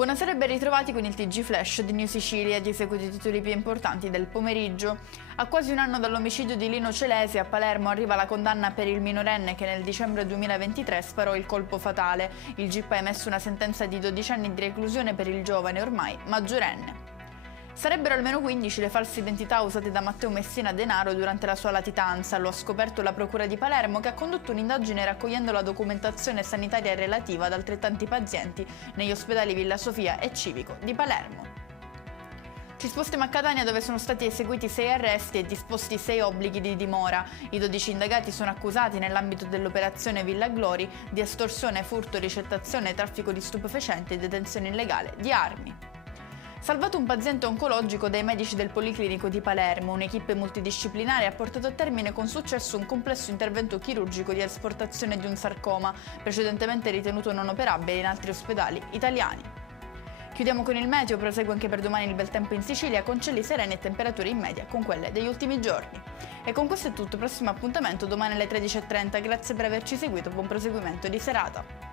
Buonasera e ben ritrovati con il TG Flash di New Sicilia. Ti seguito i titoli più importanti del pomeriggio. A quasi un anno dall'omicidio di Lino Celesi, a Palermo arriva la condanna per il minorenne che nel dicembre 2023 sparò il colpo fatale. Il GIP ha emesso una sentenza di 12 anni di reclusione per il giovane ormai maggiorenne. Sarebbero almeno 15 le false identità usate da Matteo Messina Denaro durante la sua latitanza. Lo ha scoperto la Procura di Palermo, che ha condotto un'indagine raccogliendo la documentazione sanitaria relativa ad altrettanti pazienti negli ospedali Villa Sofia e Civico di Palermo. Ci spostiamo a Catania, dove sono stati eseguiti 6 arresti e disposti 6 obblighi di dimora. I 12 indagati sono accusati nell'ambito dell'operazione Villa Glori di estorsione, furto, ricettazione, traffico di stupefacenti e detenzione illegale di armi. Salvato un paziente oncologico dai medici del Policlinico di Palermo, un'equipe multidisciplinare ha portato a termine con successo un complesso intervento chirurgico di asportazione di un sarcoma, precedentemente ritenuto non operabile in altri ospedali italiani. Chiudiamo con il meteo. Prosegue anche per domani il bel tempo in Sicilia, con cieli sereni e temperature in media con quelle degli ultimi giorni. E con questo è tutto, prossimo appuntamento domani alle 13:30. Grazie per averci seguito, buon proseguimento di serata.